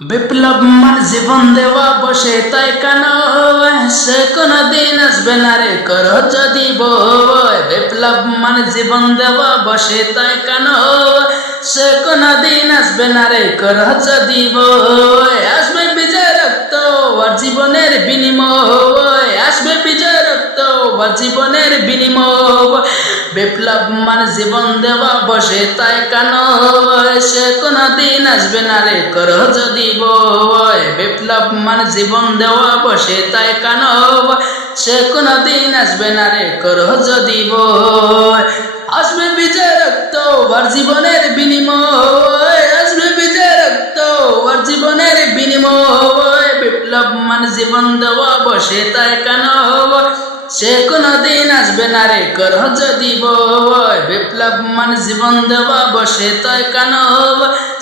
বিপ্লব মান জীবন দেওয়া বসে তাই কেন? সে কোনো দিন আসবে না রে, কর যদি বিপ্লব মান জীবন দেওয়া বসে তাই কেন? সে কোনো দিন আসবে না রে, কর যদি আসবে বিজয় রক্ত আর জীবনের বিনিময়। আসবে বিজয় রক্ত আর জীবনের বিনিময়। বিপ্লব মান জীবন দেওয়া বসে, তাই কেন সে কোনো দিন আসবে না রে, কর যদি বই বিপ্লব মান জীবন দেওয়া বসে, তাই কেন সে কোনো দিন আসবে না রে, কর যদি বই আসবে বিজয় রক্ত আর জীবনের বিনিময়। আসবে বিজয় রক্ত আর জীবনের বিনিময়। বিপ্লব মান জীবন দেওয়া বসে, তাই কেন সে কোনো দিন আসবে না রে কর যদি বিপ্লব মান জীবন দেওয়া বসে তাই কেন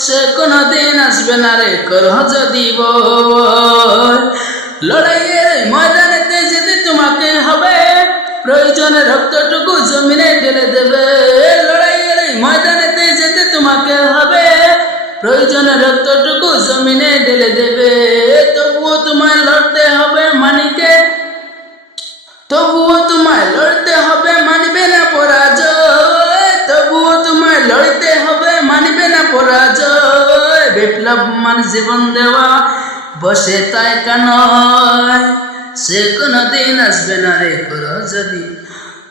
সে কোনো দিন আসবে না রে কর যদি বই লড়াইয়ের ময়দানেতে যেতে তোমাকে হবে, প্রয়োজনে রক্তটুকু জমিনে ঢেলে দেবে। লড়াইয়ের ময়দানেতে যেতে তোমাকে হবে, প্রয়োজনে রক্তটুকু জমিনে ঢেলে দেবে। তবুও পরাজয় বিপ্লব মান জীবন দেওয়া বসে তাই কেন সে কোনো দিন আসবে না রে করো যদি।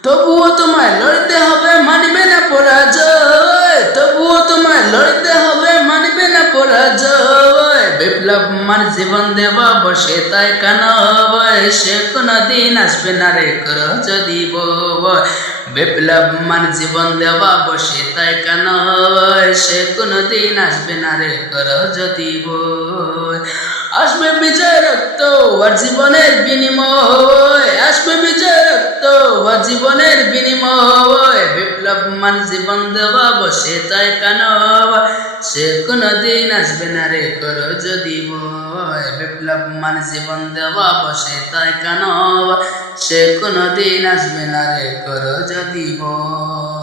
তবুও তোমায় লড়তে হবে, মানবে না পরাজয়। তবুও তোমায় লড়তে হবে, মানবে না পরাজয়। বিপ্লব মান জীবন দেওয়া বসে তাই কেন সে কোনো দিন আসবে না রে কর যদি বই বিপ্লব মান জীবন দেওয়া বসে তাই কেন? সে কোনো দিন আসবে না রে, কর যদি আসবে বিজয় রক্ত আর জীবনের বিনিময়। আসবে বিজয় রক্ত আর জীবনের বিনিময়। বিপ্লব মান জীবন দেওয়া বসে তাই কেন? সে কোনদিন আসবে না রে করো যদি বিপ্লব মান জীবন দেওয়া বসে তাই কেন? সে কোনদিন আসবে না রে করো যদি বই